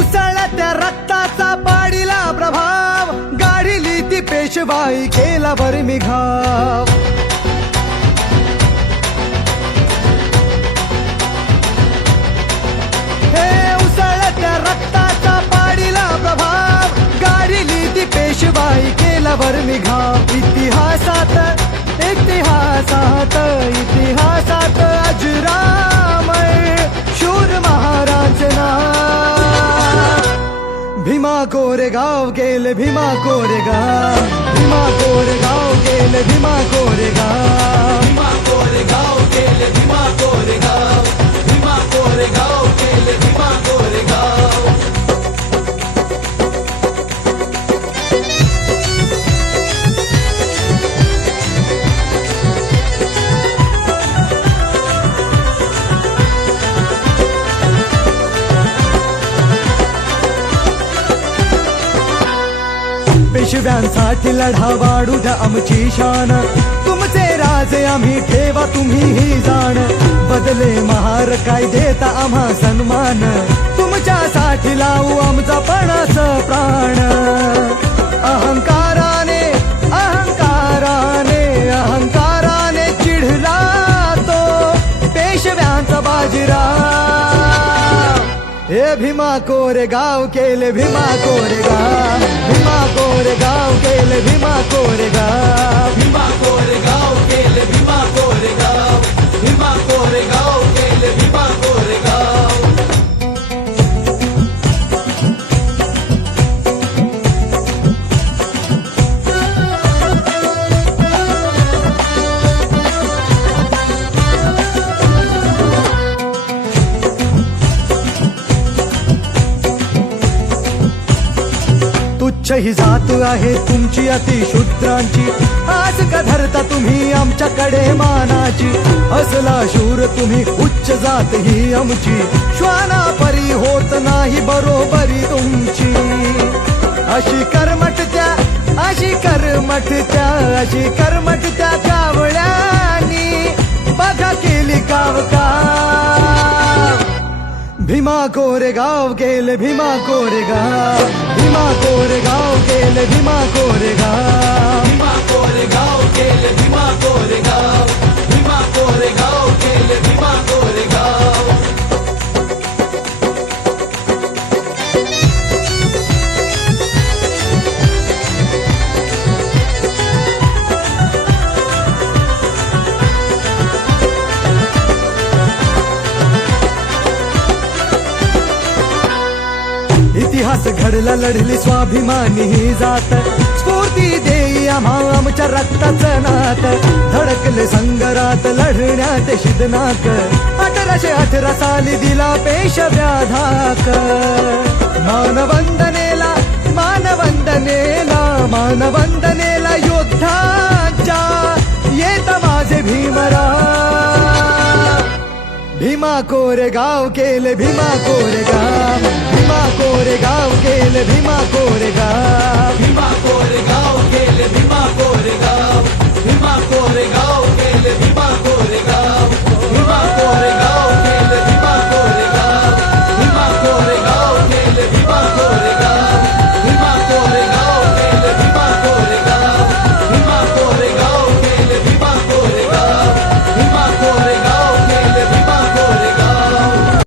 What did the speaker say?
उसळत्या रक्ताचा पाडीला प्रभाव, गाडीली ती पेशवाई केला बरं घाव. हे उसळत्या रक्ताचा पाडीला प्रभाव, गाडीली ती पेशवाई केला बरं घाव. इतिहासात इतिहासात इतिहासात अजरामर शूर महाराज नाव. भीमा कोरेगाव गेले भीमा कोरेगाव, भीमा कोरेगाव गेले भीमा कोरेगाव, भीमा कोरेगाव गेले भीमा कोरेगाव, भीमा कोरेगाव गेले भीमा कोरेगाव. पेशव्यांसाठी लढा वाढू द्या आमची शान, तुमचे राजे आम्ही ठेवा तुम्ही ही जाण. बदले महार काय देता आम्हा सन्मान, तुमच्यासाठी लावू आमचा पणाच प्राण. अहंकाराने अहंकाराने अहंकाराने चिढला तो पेशव्यांचा बाजीराव. हे भीमा कोरेगाव केले भीमा कोरेगाव, भीमा कोरेगाव केले भीमा कोरेगाव, भीमा कोरेगाव गेले भीमा कोरेगाव, भीमा कोरेगाव गेले भीमा कोरेगाव. तुच्छ ही जात आहे तुमची अतिशूद्रांची, आज का धरता तुम्ही आमच्याकडे मानाची. असला शूर तुम्ही उच्च जात ही आमची, श्वाना परी होत नाही बरोबरी तुमची. अशी कर्मटत्या अशी कर्मटत्या अशी कर्मटत्या कावळ्यांनी बघा केली काव का. भीमा कोरेगाव गेले भीमा कोरेगाव, भीमा कोरेगाव गेले भीमा कोरेगाव, भीमा कोरेगाव गेले भीमा कोरेगाव, भीमा कोरेगाव गेले भीमा कोरेगाव. इतिहास घडला लढली स्वाभिमानी ही जात, स्फूर्ती देई आम्हा आमच्या रक्ताचं नात. धडकले संगरात लढण्यात शिदनाक, 1818 साली दिला पेशव्या धाक. मानवंदनेला मानवंदनेला मानवंदनेला योद्धाच्या येत माझे भीमराव. भीमा कोरेगाव केले भीमा कोरेगाव, भीमा कोरेगाव केले भीमा कोरेगाव, भीमा कोरेगाव गेले भीमा कोरेगाव.